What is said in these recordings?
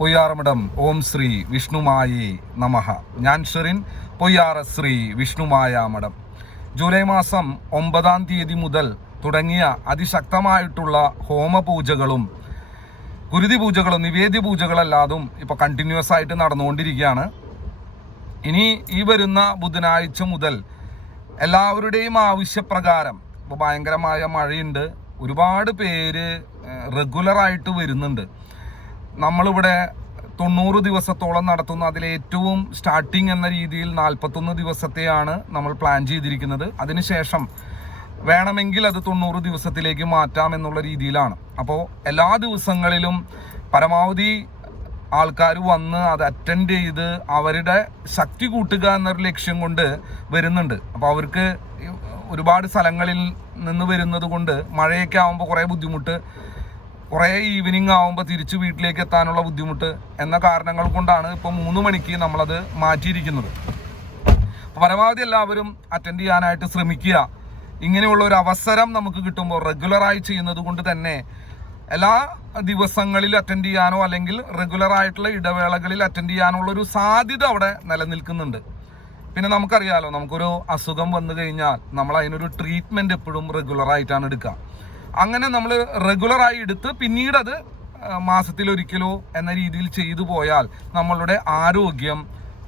പൊയ്യാറമഠം ഓം ശ്രീ വിഷ്ണുമായേ നമഃ. ഞാൻ ഷെറിൻ, പൊയ്യാറ ശ്രീ വിഷ്ണുമായ മഠം. ജൂലൈ മാസം 9-ാം തീയതി മുതൽ തുടങ്ങിയ അതിശക്തമായിട്ടുള്ള ഹോമപൂജകളും ഗുരുതി പൂജകളും നിവേദ്യ പൂജകളല്ലാതും ഇപ്പോൾ കണ്ടിന്യൂസ് ആയിട്ട് നടന്നുകൊണ്ടിരിക്കുകയാണ്. ഇനി ഈ വരുന്ന ബുധനാഴ്ച മുതൽ എല്ലാവരുടെയും ആവശ്യപ്രകാരം ഇപ്പോൾ ഭയങ്കരമായ മഴയുണ്ട്, ഒരുപാട് പേര് റെഗുലറായിട്ട് വരുന്നുണ്ട്. നമ്മളിവിടെ 90 ദിവസത്തോളം നടത്തുന്ന അതിലേറ്റവും സ്റ്റാർട്ടിങ് എന്ന രീതിയിൽ 41 ദിവസത്തെയാണ് നമ്മൾ പ്ലാൻ ചെയ്തിരിക്കുന്നത്. അതിനുശേഷം വേണമെങ്കിൽ അത് 90 ദിവസത്തിലേക്ക് മാറ്റാം എന്നുള്ള രീതിയിലാണ്. അപ്പോൾ എല്ലാ ദിവസങ്ങളിലും പരമാവധി ആൾക്കാർ വന്ന് അത് അറ്റൻഡ് ചെയ്ത് അവരുടെ ശക്തി കൂട്ടുക എന്നൊരു ലക്ഷ്യം കൊണ്ട് വരുന്നുണ്ട്. അപ്പോൾ അവർക്ക് ഒരുപാട് സ്ഥലങ്ങളിൽ നിന്ന് വരുന്നത് കൊണ്ട് മഴയൊക്കെ ആകുമ്പോൾ കുറേ ബുദ്ധിമുട്ട്, കുറേ ഈവനിങ് ആകുമ്പോൾ തിരിച്ച് വീട്ടിലേക്ക് എത്താനുള്ള ബുദ്ധിമുട്ട് എന്ന കാരണങ്ങൾ കൊണ്ടാണ് ഇപ്പോൾ 3 മണിക്ക് നമ്മളത് മാറ്റിയിരിക്കുന്നത്. അപ്പോൾ പരമാവധി എല്ലാവരും അറ്റൻഡ് ചെയ്യാനായിട്ട് ശ്രമിക്കുക. ഇങ്ങനെയുള്ള ഒരു അവസരം നമുക്ക് കിട്ടുമ്പോൾ റെഗുലറായി ചെയ്യുന്നത് കൊണ്ട് തന്നെ എല്ലാ ദിവസങ്ങളിൽ അറ്റൻഡ് ചെയ്യാനോ അല്ലെങ്കിൽ റെഗുലറായിട്ടുള്ള ഇടവേളകളിൽ അറ്റൻഡ് ചെയ്യാനുള്ള ഒരു സാധ്യത അവിടെ നിലനിൽക്കുന്നുണ്ട്. പിന്നെ നമുക്കറിയാലോ, നമുക്കൊരു അസുഖം വന്നു കഴിഞ്ഞാൽ നമ്മൾ അതിനൊരു ട്രീറ്റ്മെൻറ്റ് എപ്പോഴും റെഗുലറായിട്ടാണ് എടുക്കുക. അങ്ങനെ നമ്മൾ റെഗുലറായി എടുത്ത് പിന്നീട് അത് മാസത്തിലൊരിക്കലോ എന്ന രീതിയിൽ ചെയ്തു പോയാൽ നമ്മളുടെ ആരോഗ്യം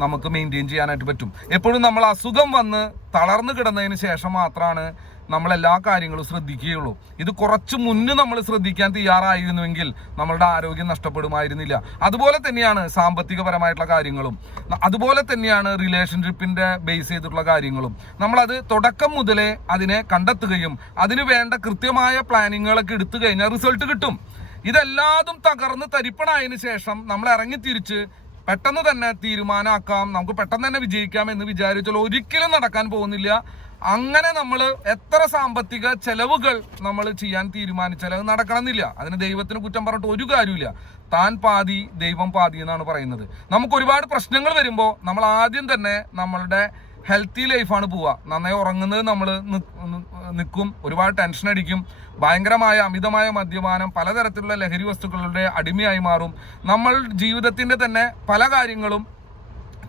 നമുക്ക് മെയിൻറ്റെയിൻ ചെയ്യാനായിട്ട് പറ്റും. എപ്പോഴും നമ്മൾ അസുഖം വന്ന് തളർന്നു കിടന്നതിന് ശേഷം മാത്രമാണ് നമ്മൾ എല്ലാ കാര്യങ്ങളും ശ്രദ്ധിക്കുകയുള്ളൂ. ഇത് കുറച്ച് മുന്നേ നമ്മൾ ശ്രദ്ധിക്കാൻ തയ്യാറായിരുന്നുവെങ്കിൽ നമ്മളുടെ ആരോഗ്യം നഷ്ടപ്പെടുമായിരുന്നില്ല. അതുപോലെ തന്നെയാണ് സാമ്പത്തികപരമായിട്ടുള്ള കാര്യങ്ങളും, അതുപോലെ തന്നെയാണ് റിലേഷൻഷിപ്പിൻ്റെ ബേസ് ചെയ്തിട്ടുള്ള കാര്യങ്ങളും. നമ്മളത് തുടക്കം മുതലേ അതിനെ കണ്ടെത്തുകയും അതിന് വേണ്ട കൃത്യമായ പ്ലാനിങ്ങുകളൊക്കെ എടുത്തു കഴിഞ്ഞാൽ റിസൾട്ട് കിട്ടും. ഇതെല്ലാതും തകർന്ന് തരിപ്പണായതിനു ശേഷം നമ്മൾ ഇറങ്ങി തിരിച്ച് പെട്ടെന്ന് തന്നെ തീരുമാനമാക്കാം, നമുക്ക് പെട്ടെന്ന് തന്നെ വിജയിക്കാം എന്ന് വിചാരിച്ചാൽ ഒരിക്കലും നടക്കാൻ പോകുന്നില്ല. അങ്ങനെ നമ്മൾ എത്ര സാമ്പത്തിക ചെലവുകൾ നമ്മൾ ചെയ്യാൻ തീരുമാനിച്ചാൽ അത് നടക്കണമെന്നില്ല. അതിന് ദൈവത്തിന് കുറ്റം പറഞ്ഞിട്ട് ഒരു കാര്യമില്ല. താൻ പാതി ദൈവം പാതി എന്നാണ് പറയുന്നത്. നമുക്ക് ഒരുപാട് പ്രശ്നങ്ങൾ വരുമ്പോൾ നമ്മൾ ആദ്യം തന്നെ നമ്മളുടെ ഹെൽത്തി ലൈഫാണ് പോവുക. നന്നായി ഉറങ്ങുന്നത് നമ്മൾ നിൽക്കും, ഒരുപാട് ടെൻഷൻ അടിക്കും, ഭയങ്കരമായ അമിതമായ മദ്യപാനം, പലതരത്തിലുള്ള ലഹരി വസ്തുക്കളുടെ അടിമയായി മാറും. നമ്മൾ ജീവിതത്തിൻ്റെ തന്നെ പല കാര്യങ്ങളും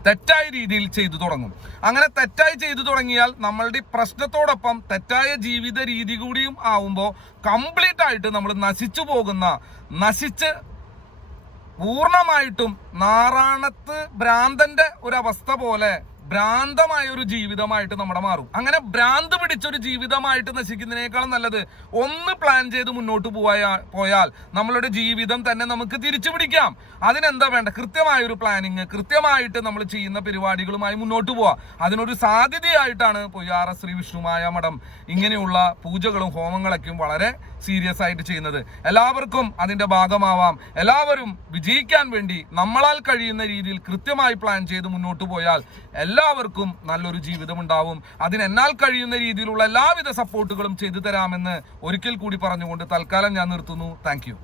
തെറ്റായ രീതിയിൽ ചെയ്തു തുടങ്ങും. അങ്ങനെ തെറ്റായി ചെയ്തു തുടങ്ങിയാൽ നമ്മളുടെ പ്രശ്നത്തോടൊപ്പം തെറ്റായ ജീവിത രീതി കൂടിയും ആവുമ്പോൾ കംപ്ലീറ്റ് ആയിട്ട് നമ്മൾ നശിച്ചു പോകുന്ന, നശിച്ച് പൂർണ്ണമായിട്ടും നാറാണത്ത് ഭ്രാന്തന്റെ ഒരവസ്ഥ പോലെ ഭ്രാന്തമായ ഒരു ജീവിതമായിട്ട് നമ്മുടെ മാറും. അങ്ങനെ ഭ്രാന്ത് പിടിച്ചൊരു ജീവിതമായിട്ട് നശിക്കുന്നതിനേക്കാളും നല്ലത് ഒന്ന് പ്ലാൻ ചെയ്ത് മുന്നോട്ട് പോയാൽ നമ്മളുടെ ജീവിതം തന്നെ നമുക്ക് തിരിച്ചു പിടിക്കാം. അതിനെന്താ വേണ്ട? കൃത്യമായൊരു പ്ലാനിങ്, കൃത്യമായിട്ട് നമ്മൾ ചെയ്യുന്ന പരിപാടികളുമായി മുന്നോട്ട് പോവാം. അതിനൊരു സാധ്യതയായിട്ടാണ് പൊയ്യാറ ശ്രീ വിഷ്ണുമായ മഠം ഇങ്ങനെയുള്ള പൂജകളും ഹോമങ്ങളൊക്കെയും വളരെ സീരിയസ് ആയിട്ട് ചെയ്യുന്നത്. എല്ലാവർക്കും അതിന്റെ ഭാഗമാവാം. എല്ലാവരും വിജയിക്കാൻ വേണ്ടി നമ്മളാൽ കഴിയുന്ന രീതിയിൽ കൃത്യമായി പ്ലാൻ ചെയ്ത് മുന്നോട്ട് പോയാൽ എല്ലാവർക്കും നല്ലൊരു ജീവിതം ഉണ്ടാവും. അതിനെന്നാൽ കഴിയുന്ന രീതിയിലുള്ള എല്ലാവിധ സപ്പോർട്ടുകളും ചെയ്തു തരാമെന്ന് ഒരിക്കൽ കൂടി പറഞ്ഞുകൊണ്ട് തൽക്കാലം ഞാൻ നിർത്തുന്നു. Thank you.